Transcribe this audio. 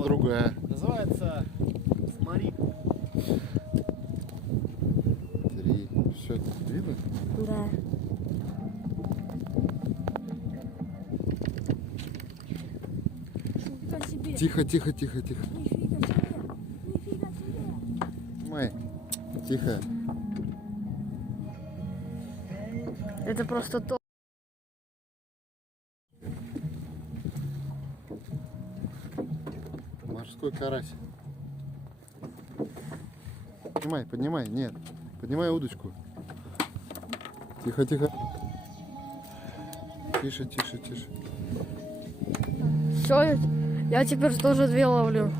это другая. Называется Смари. 3. Все, видно? Да. Нифига себе. Тихо, тихо, тихо, тихо. Нифига себе. Нифига себе. Май, тихо. Это просто то. Морской карась. Поднимай, поднимай, нет. Поднимай удочку. Тихо, тихо. Тише, тише, тише. Все, я теперь тоже 2 ловлю.